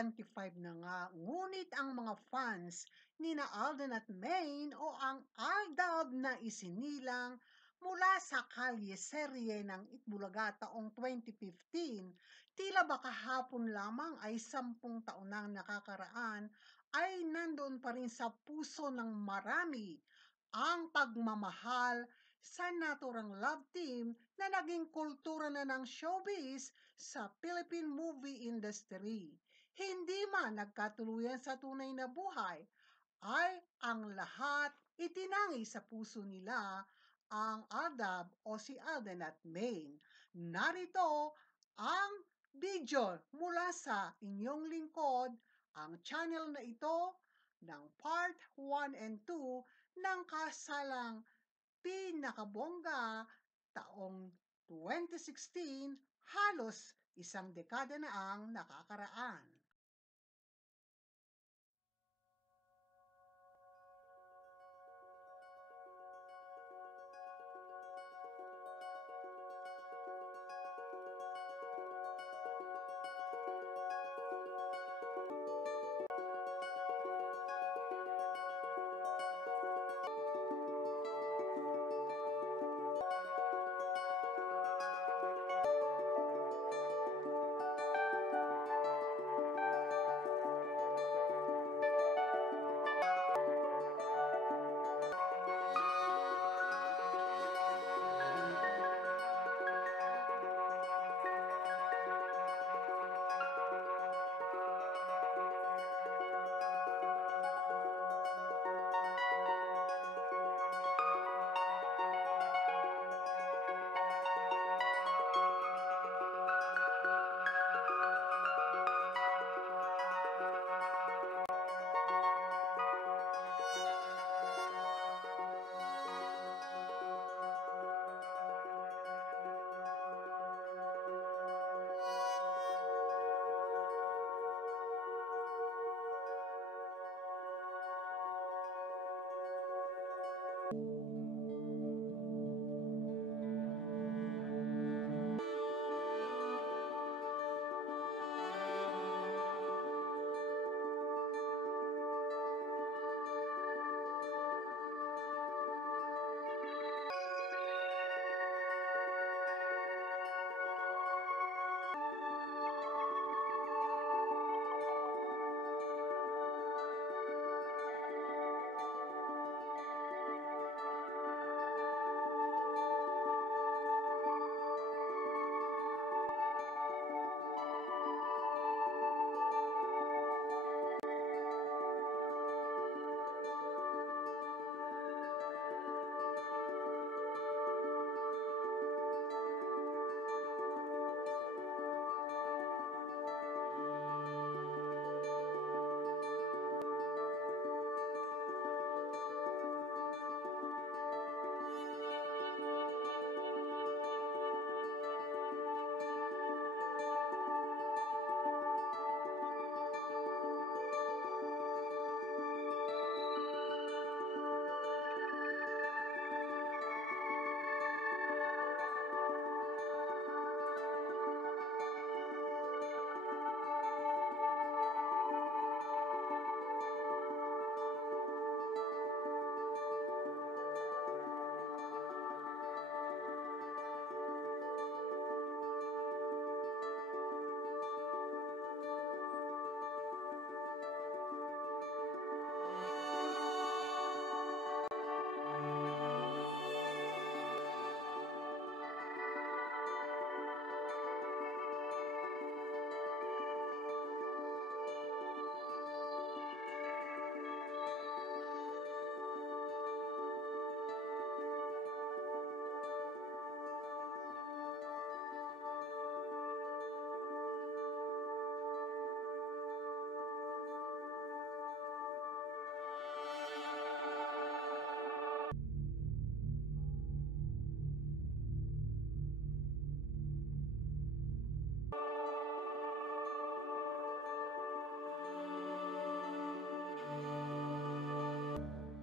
2025 na nga, ngunit ang mga fans nina Alden at Maine o ang Aldab na isinilang mula sa kalye serye ng Itbulaga taong 2015, tila ba kahapon lamang ay 10 taon nang nakakaraan, ay nandoon pa rin sa puso ng marami ang pagmamahal sa naturang love team na naging kultura na ng showbiz sa Philippine movie industry. Hindi man nagkatuluyan sa tunay na buhay, ay ang lahat itinangi sa puso nila ang Aldab o si Alden at Maine. Narito ang video mula sa inyong lingkod, ang channel na ito ng part 1 and 2 ng kasalang pinakabongga taong 2016, halos isang dekada na ang nakakaraan.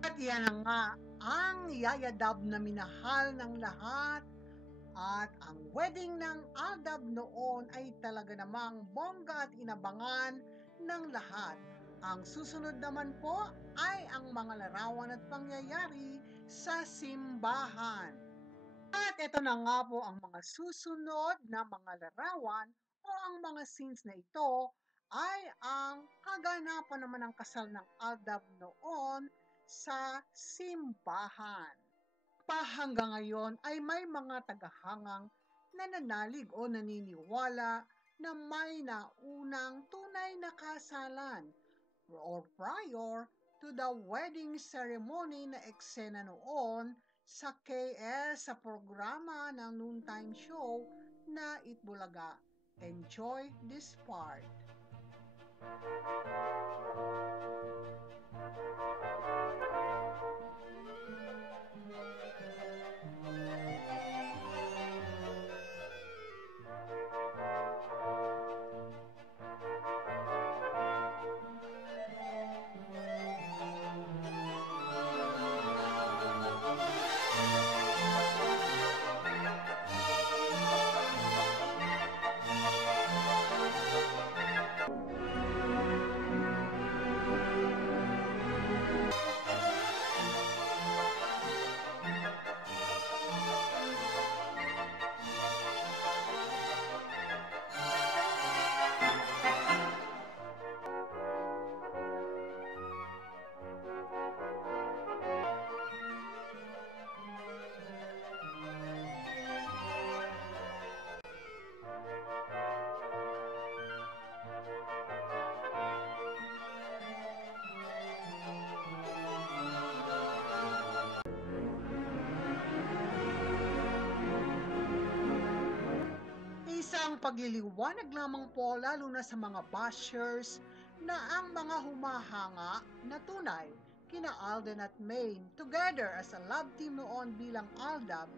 At yan na nga ang yayadab na minahal ng lahat, at ang wedding ng Aldab noon ay talaga namang bongga at inabangan ng lahat. Ang susunod naman po ay ang mga larawan at pangyayari sa simbahan. At ito na nga po ang mga susunod na mga larawan o ang mga scenes na ito ay ang kaganapan naman ng kasal ng Aldab noon sa simbahan. Pa hanggang ngayon ay may mga tagahangang nananalig o naniniwala na may naunang tunay na kasalan or prior to the wedding ceremony na eksena noon sa KS sa programa ng noontime show na Itbulaga. Enjoy this part. Isang pagliliwanag lamang po lalo na sa mga bashers na ang mga humahanga na tunay kina Alden at Maine together as a love team noon bilang Aldab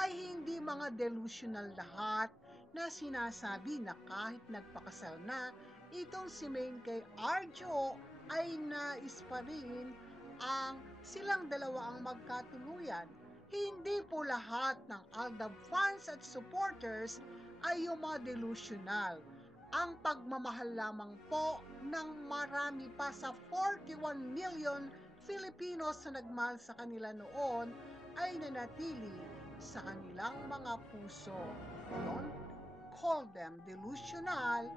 ay hindi mga delusional lahat na sinasabi na kahit nagpakasal na itong si Maine kay Arjo ay nais pa rin ang silang dalawa ang magkatuluyan. Hindi po lahat ng Aldab fans at supporters ay yung mga delusional. Ang pagmamahal lamang po ng marami pa sa 41 million Filipinos na nagmahal sa kanila noon ay nanatili sa kanilang mga puso. Don't call them delusional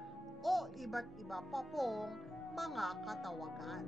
o iba't iba pa pong mga katawagan.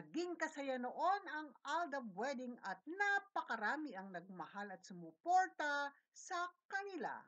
Naging kasaya noon ang Aldab wedding at napakarami ang nagmahal at sumuporta sa kanila.